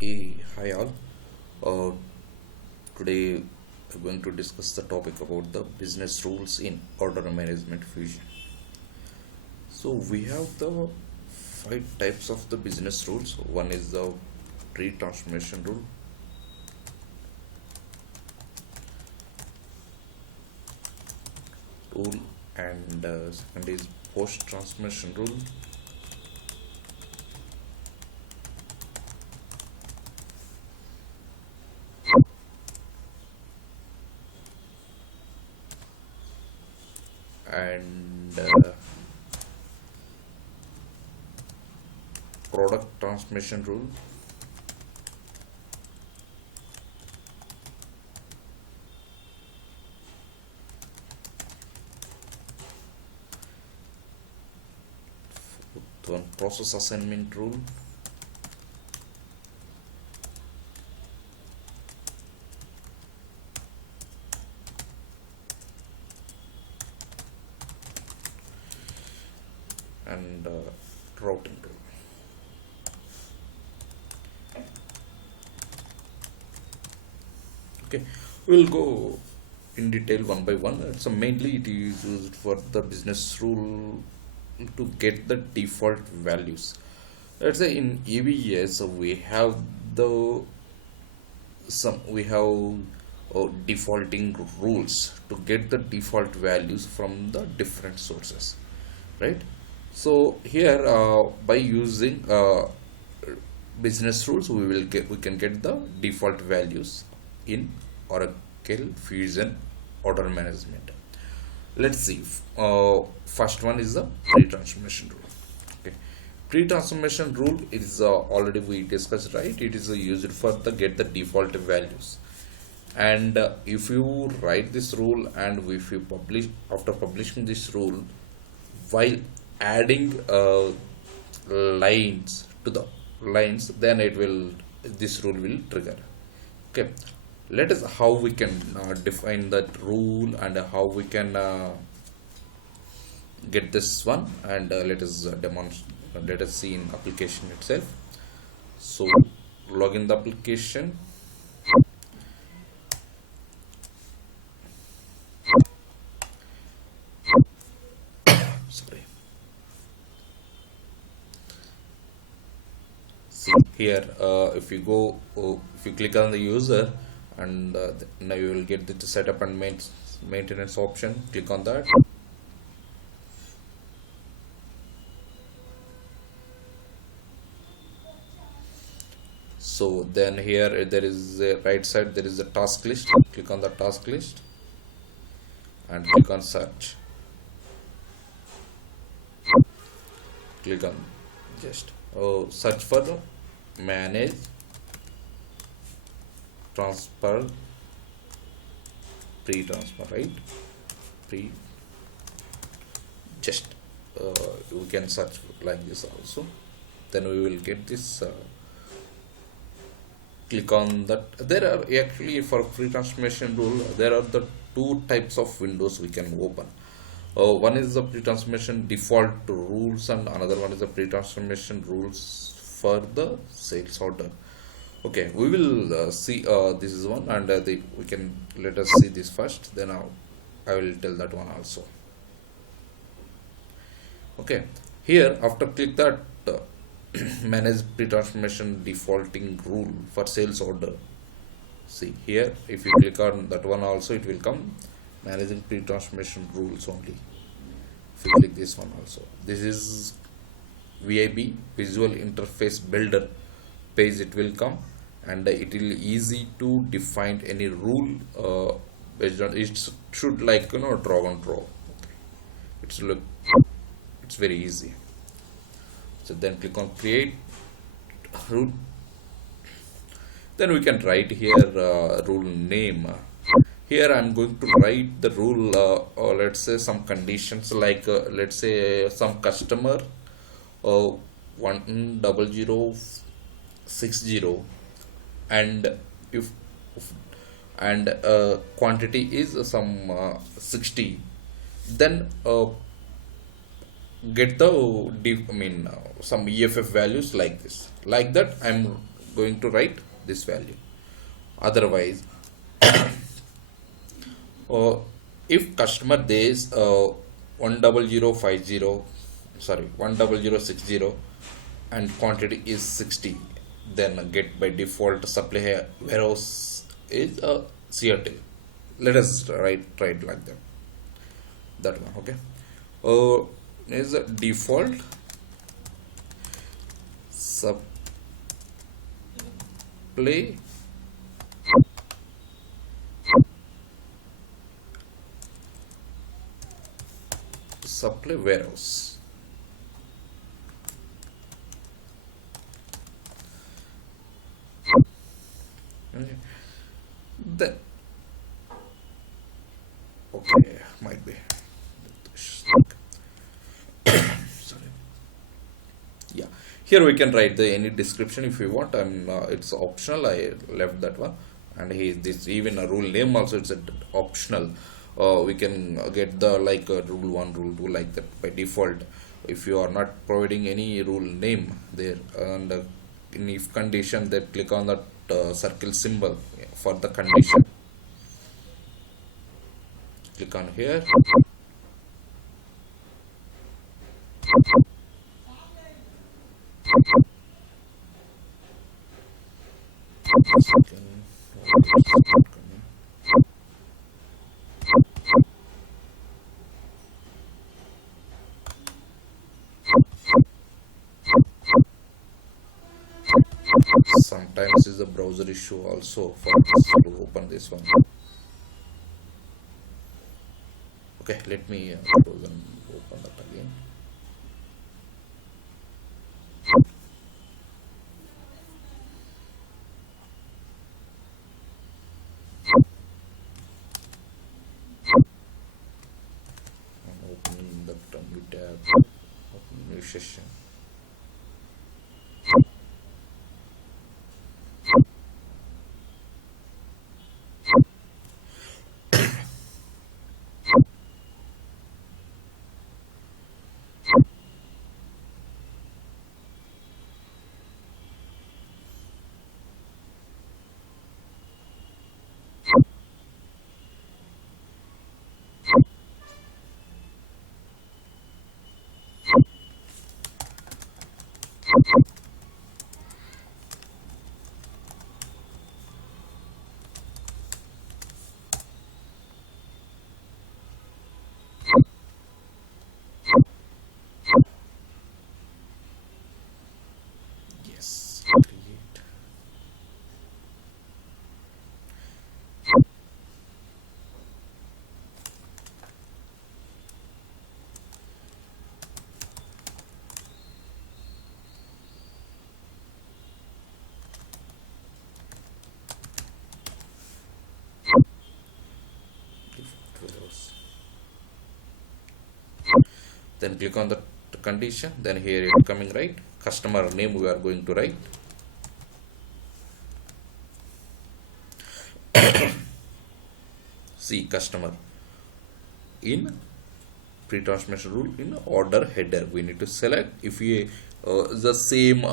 Hey, hi all. Uh, Today we're going to discuss the topic about the business rules in order management fusion. So we have the five types of the business rules. One is the pre-transformation rule, and second is post-transformation rule, and product transformation rule, one process assignment rule, and routing rule. Okay, we'll go in detail one by one. So mainly it is used for the business rule to get the default values. Let's say in EBS we have the we have defaulting rules to get the default values from the different sources, right? So here by using business rules we can get the default values in Oracle Fusion order management. Let's see. First one is the pre-transformation rule. Okay, pre-transformation rule is already we discussed, right? It is used for the get the default values, and if you write this rule and if you publish after publishing this rule, while adding lines to the lines, then it will this rule will trigger. Okay, let us how we can define that rule and how we can get this one, and let us demonstrate. Let us see in application itself. So log in the application. Sorry. See here, if you go, if you click on the user, and now you will get the setup and maintenance option. Click on that. So then here there is a right side, there is a task list. Click on the task list and click on search. Click on just search for the manage transfer pre-transfer, right? Pre just we can search like this also, then we will get this. Click on that. There are actually for pre-transformation rule there are the two types of windows we can open. One is the pre-transformation default rules and another one is the pre-transformation rules for the sales order. Okay, we will see this is one, and we can let us see this first, then I will tell that one also. Okay, here after click that manage pre-transformation defaulting rule for sales order. See here, if you click on that one also, it will come managing pre-transformation rules only. If you click this one also, this is VIB visual interface builder page, it will come, and it will easy to define any rule based on it should like drag and drop. Okay. It's very easy. So then click on create rule. Then we can write here rule name. Here I'm going to write the rule, or let's say some conditions like let's say some customer 10060, and if and quantity is some 60, then get the some EFF values like this, like that I'm going to write this value. Otherwise, uh, if customer days 10050, sorry, 10060 and quantity is 60, then get by default supply warehouse is CRT. Let us try it like that. That one, okay. Is a default supply supply warehouse. Okay. The okay, might be. Sorry. Yeah, here we can write the any description if you want, and it's optional. I left that one, and he this even a rule name also it's optional. We can get the like rule one, rule two like that by default. If you are not providing any rule name there, and in if condition, then click on that circle symbol for the condition. Click on here. Sometimes is a browser issue also for us to open this one. Okay, let me close and open that again. I'm opening the new tab, open new session. Yes, create. Then click on the condition, then here it's coming right, customer name we are going to write. See, customer in pre-transformation rule in order header we need to select if we the same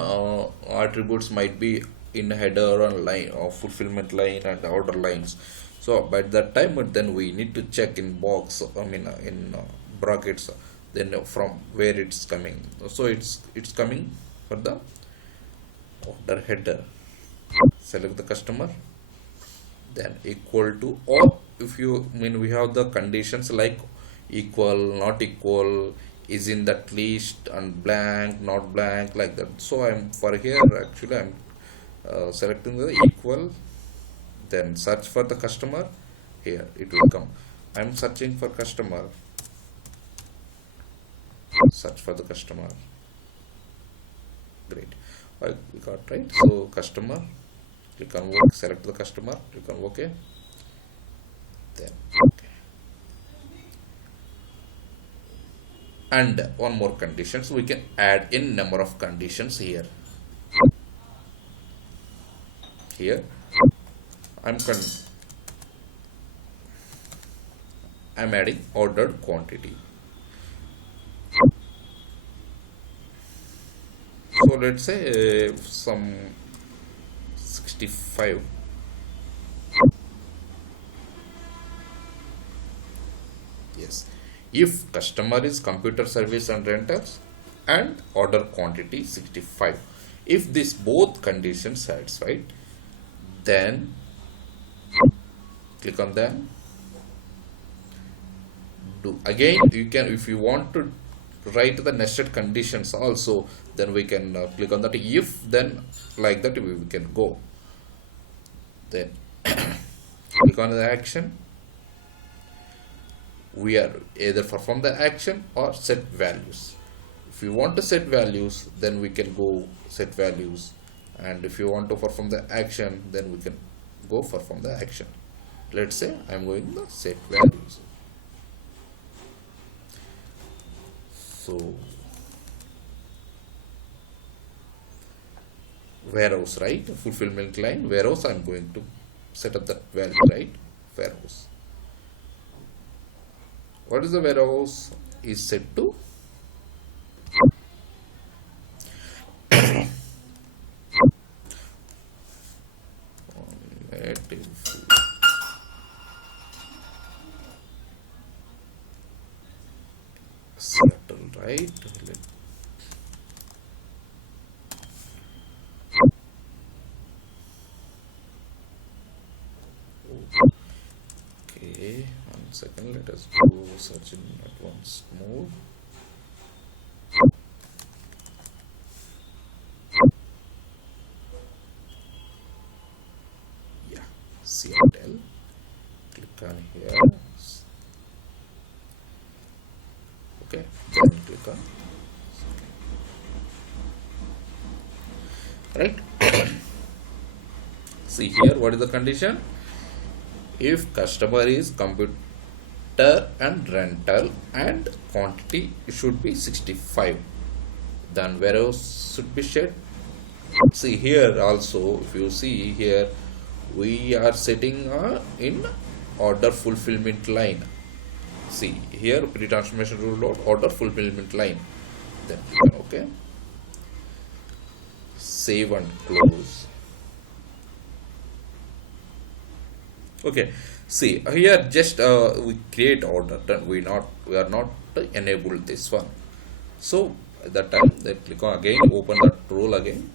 attributes might be in header or line or fulfillment line and order lines. So by that time then we need to check in box, I mean in brackets, then from where it's coming. So it's coming for the order header. Select the customer, then equal to, or if you mean we have the conditions like equal, not equal, is in that list, and blank, not blank, like that. So I'm for here actually I'm selecting the equal, then search for the customer. Here it will come. I'm searching for customer. Search for the customer. Great. We got right. So customer. Click on work. Select the customer. Click on OK. Then OK. And one more condition. So we can add in number of conditions here. Here I'm adding ordered quantity. So let's say some 65. Yes. If customer is computer service and rentals and order quantity 65. If this both conditions satisfied, then click on them. Do again, you can, if you want to write the nested conditions also, then we can click on that. If, then like that we can go. Then click on the action. We are either perform the action or set values. If you want to set values, then we can go set values, and if you want to perform the action, then we can go perform the action. Let's say I'm going to set values. So warehouse, right? Fulfillment line, warehouse, I'm going to set up that value, right? Warehouse. What is the warehouse? Is set to settle, right? Okay, 1 second, let us go search in advanced mode. Yeah, Seattle. Click on here. Okay, then click on. Right. See here, what is the condition? If customer is computer and rental and quantity should be 65, then warehouse should be shared. See here also, if you see here, we are setting in order fulfillment line. See here, pre-transformation rule load order fulfillment line. Then okay, save and close. Okay, see here, just we create order, then we are not enable this one. So at that time, they click on again, open that rule again.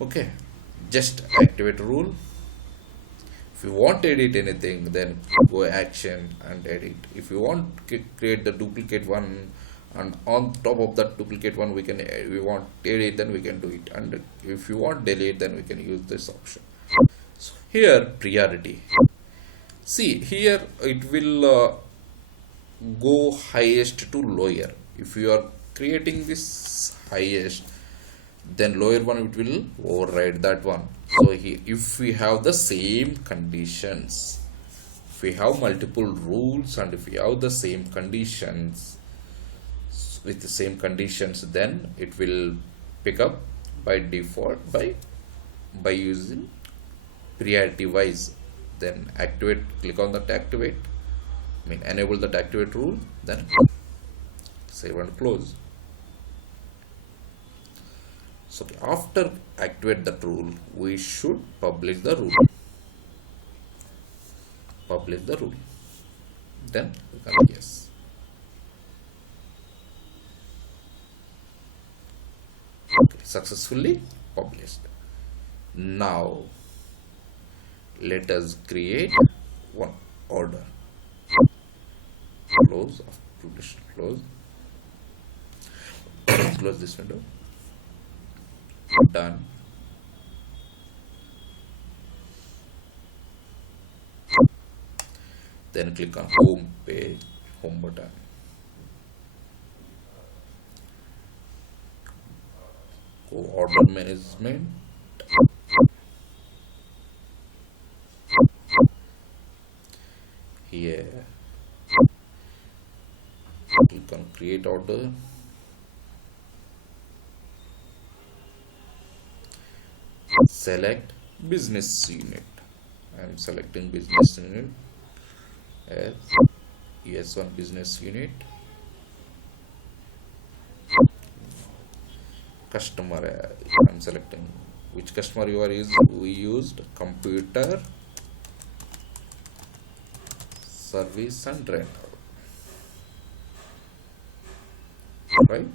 Okay, just activate rule. If you want to edit anything, then go action and edit. If you want to create the duplicate one, and on top of that duplicate one we want edit, then we can do it, and if you want delete, then we can use this option. So here priority, see here it will go highest to lower. If you are creating this highest, then lower one it will override that one. So here, if we have the same conditions, if we have multiple rules and if we have the same conditions, with the same conditions, then it will pick up by default by using priority wise. Then activate, click on that activate, enable that activate rule, then save and close. So after activate that rule, we should publish the rule. Publish the rule. Then yes. Okay, successfully published. Now let us create one order. Close, publish, close. Close this window. Done. Then click on home page, home button. Go order management. Here click on create order. Select business unit. I am selecting business unit as ES1 business unit. customer. I'm selecting which customer you are we used computer service and rental, right?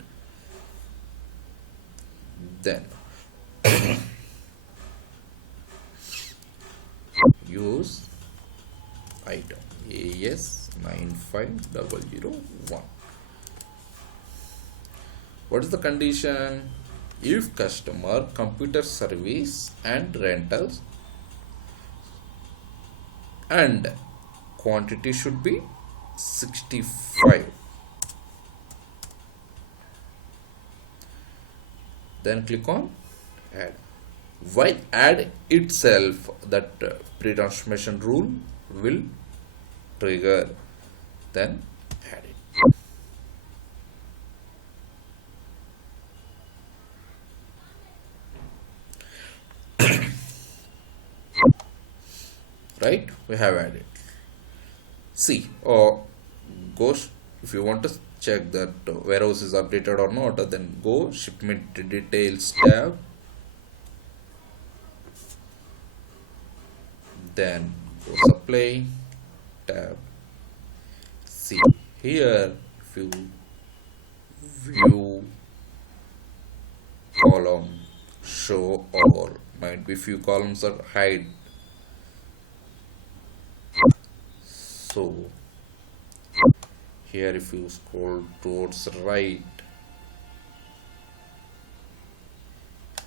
Then use item AS95001. What is the condition? If customer computer service and rentals and quantity should be 65, then click on add. While add itself, that pre-transformation rule will trigger, then add it. Right, we have added. See, or goes, if you want to check that warehouse is updated or not, then go shipment details tab, then go supply tab. See here, if you view column show all, might be few columns are hide. So here if you scroll towards right,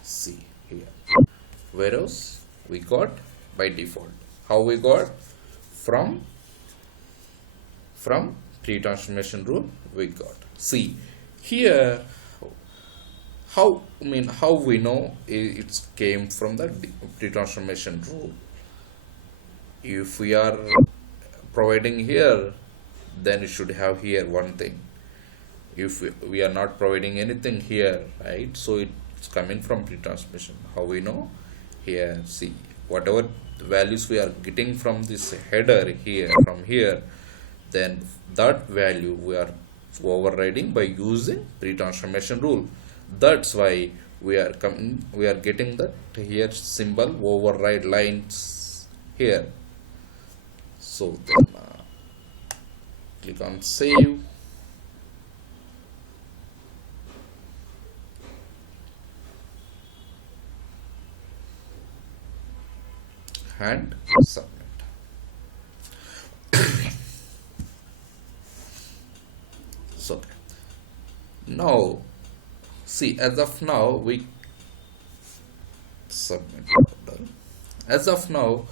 see here warehouse we got by default. How we got? From pre-transformation rule we got. See here how we know it came from the pre-transformation rule. If we are providing here, then it should have here one thing. If we are not providing anything here, right, so it's coming from pre-transformation. How we know? Here, see, whatever values we are getting from this header here, from here, then that value we are overriding by using pre-transformation rule. That's why we are getting that here symbol override lines here. So then click on save, and submit. So now see, as of now we submit order. As of now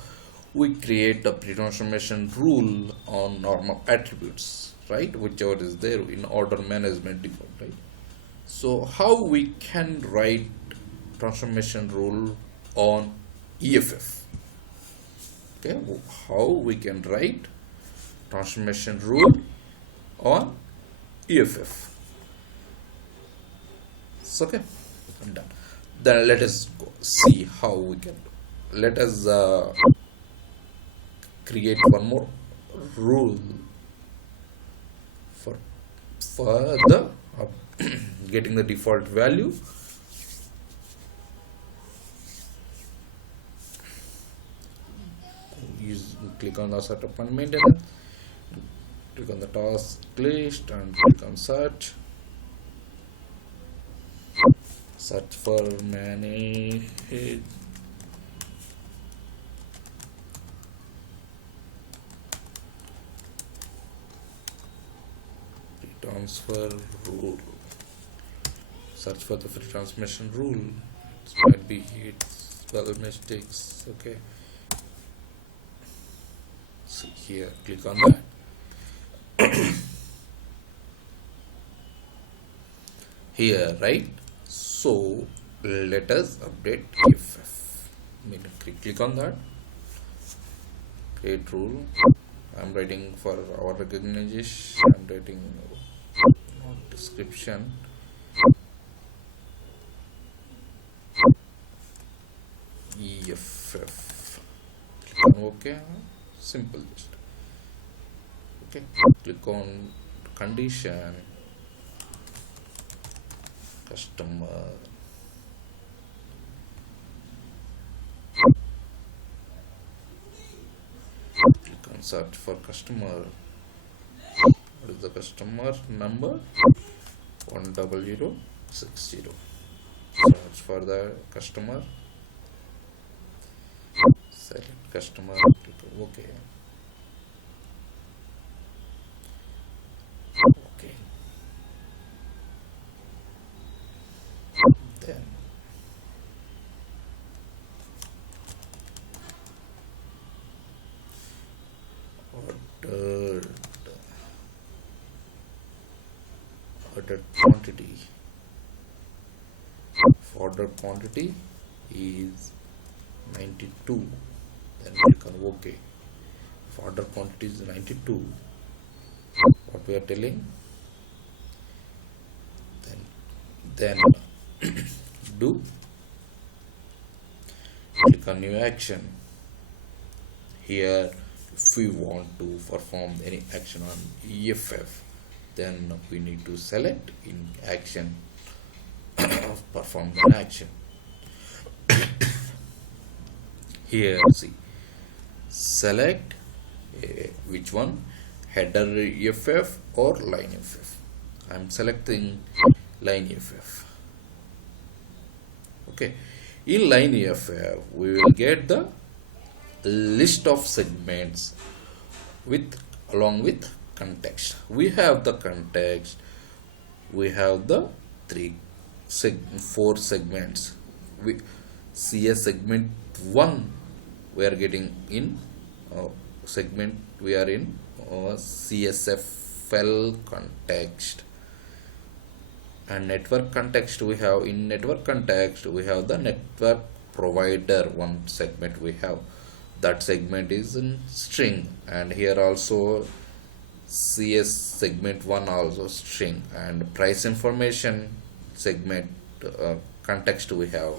we create a pre-transformation rule on normal attributes, right, whichever is there in order management default, right? So how we can write transformation rule on EFF? Okay, how we can write transformation rule on EFF? So, okay, I'm done. Then let us go see how we can do. Let us create one more rule for the getting the default value. Click on the setup and maintenance, click on the task list and click on search for manage transfer rule. Search for the free transformation rule. It might be hit spell mistakes. Okay. See here, click on that. Here, right? So let us update EFF. Click on that. Create rule. I'm writing for our recognition. I'm writing description. EFF. Click on OK. Simple, just okay. Click on condition, customer search for customer. What is the customer number? 10060. Search for the customer, select customer, click OK. Okay. Then ordered quantity. Ordered quantity is 92. Then click on OK. If order quantity is 92, what we are telling, then do click on new action. Here, if we want to perform any action on EFF, then we need to select in action perform an action. Here see, select which one, header EFF or line EFF. I am selecting line EFF. Okay, in line EFF we will get the list of segments along with context. We have the context, we have the four segments. We see a segment 1 we are getting in segment, we are in CSFL context, and network context we have. In network context we have the network provider one segment, we have that segment is in string, and here also CS segment 1 also string, and price information segment context we have.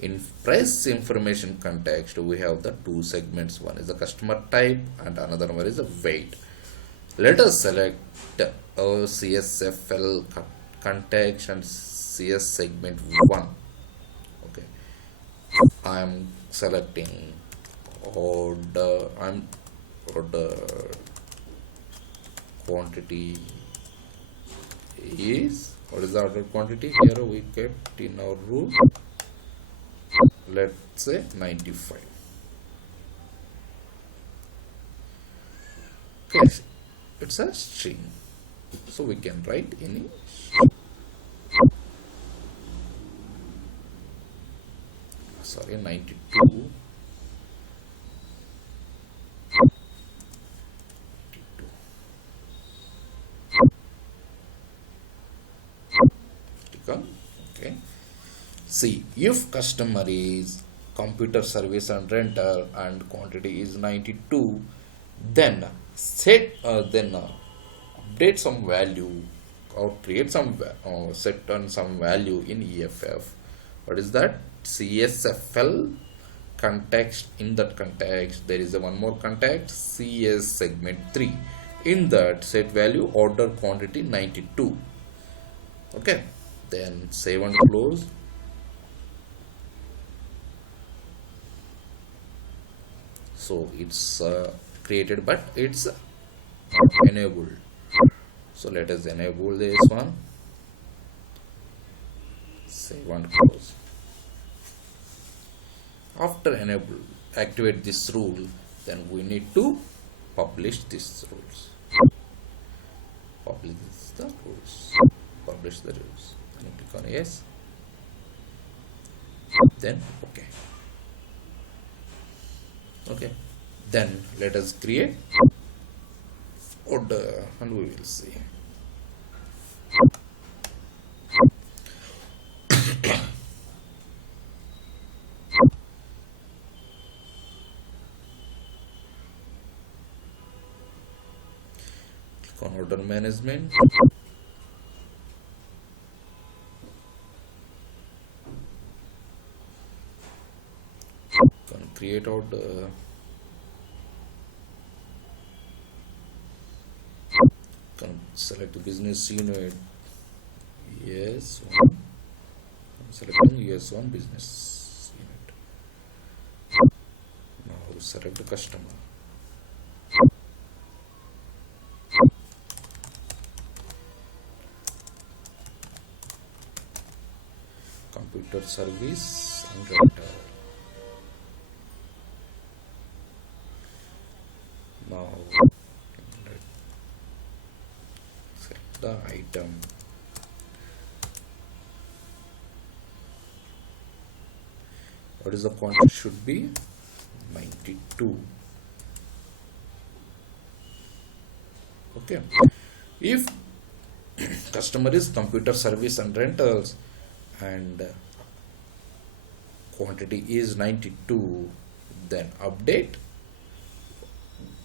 In price information context we have the two segments, one is the customer type and another one is the weight. Let us select CSFL context and CS segment 1. Okay, I am selecting order quantity is, what is the order quantity? Here we kept in our rule, let's say 95. Okay, it's a string, so we can write any sorry 92. Okay, see, if customer is computer service and rental and quantity is 92, then update some value or create some set on some value in EFF. What is that? CSFL context. In that context there is a one more context, CS segment 3. In that set value order quantity 92. Okay, then save and close. So it's created, but it's enabled. So let us enable this one. Save and close. After enable, activate this rule, then we need to publish these rules. Publish the rules. Publish the rules. And click on yes. Then okay. Okay. Then let us create order and we will see. Click on order management. Can create order. Can select the business unit. Yes, one. I'm selecting yes one business unit. Now select the customer. computer service and rental. Now let's select the item. What is the quantity? Should be 92. Okay. If customer is computer service and rentals and quantity is 92, then update.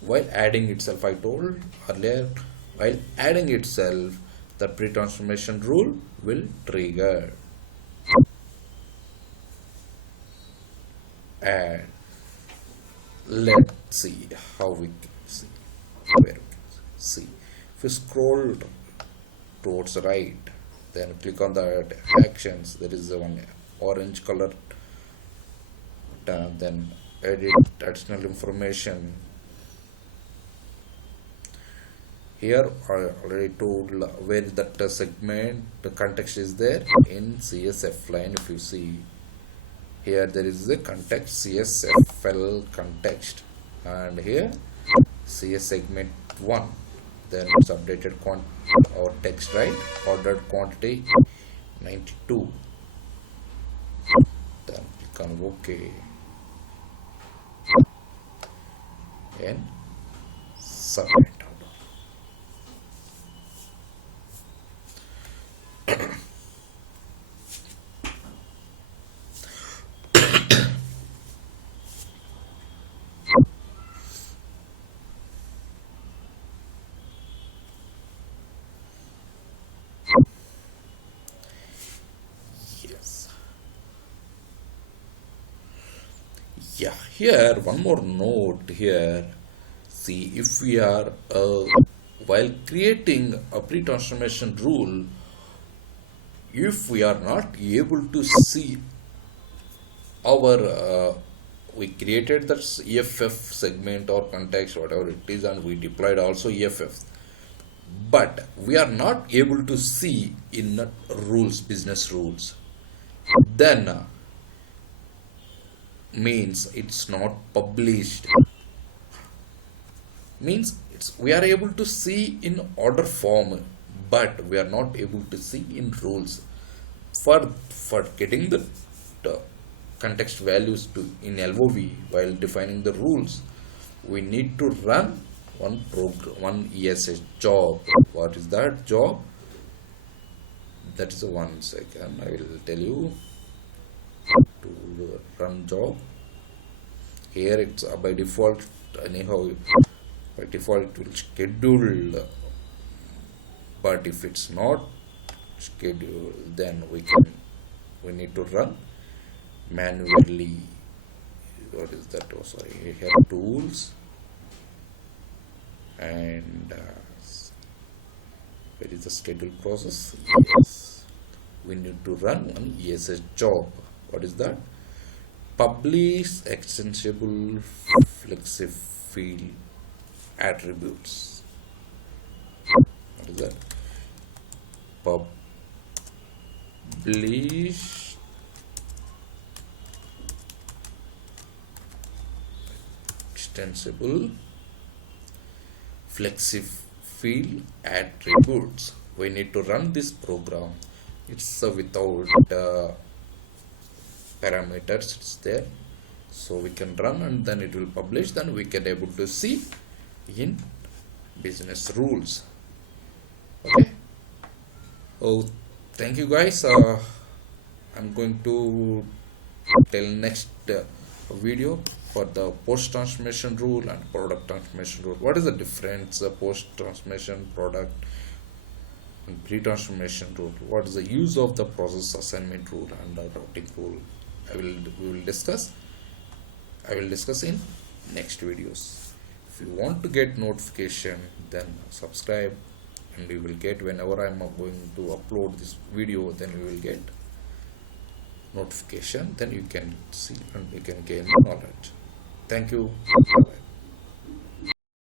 While adding itself, I told earlier, while adding itself, the pre-transformation rule will trigger. And let's see how we can see, where we can see. If you scroll towards right, then click on the actions. There is one orange color tab, then edit additional information. Here I already told where that segment, the context is there in CSF line. If you see here, there is the context CSFL context, and here CS segment 1. Then it's updated our text, right? Ordered quantity 92. Then click on OK and submit. Yeah, here one more note here. See, if we are while creating a pre-transformation rule, if we are not able to see our we created that EFF segment or context, whatever it is, and we deployed also EFF, but we are not able to see in rules, business rules, then means it's not published. Means we are able to see in order form, but we are not able to see in rules. For getting the context values to in LOV while defining the rules, we need to run one program, one ESS job. What is that job? That is 1 second. I will tell you. To run job, here it's by default, anyhow by default it will schedule, but if it's not scheduled, then we need to run manually. What is that? Oh, sorry, here tools, and where is the schedule process? Yes, we need to run an ESS job. What is that? Publish extensible flexible field attributes. What is that? Publish extensible flexible field attributes. We need to run this program. It's without parameters, it's there, so we can run and then it will publish, then we can able to see in business rules. Okay. Oh, thank you guys. I'm going to tell next video for the post transformation rule and product transformation rule. What is the difference, post transformation, product and pre-transformation rule? What is the use of the process assignment rule and the routing rule? we will discuss in next videos. If you want to get notification, then subscribe, and you will get whenever I am going to upload this video, then you will get notification, then you can see and you can gain knowledge. Thank you.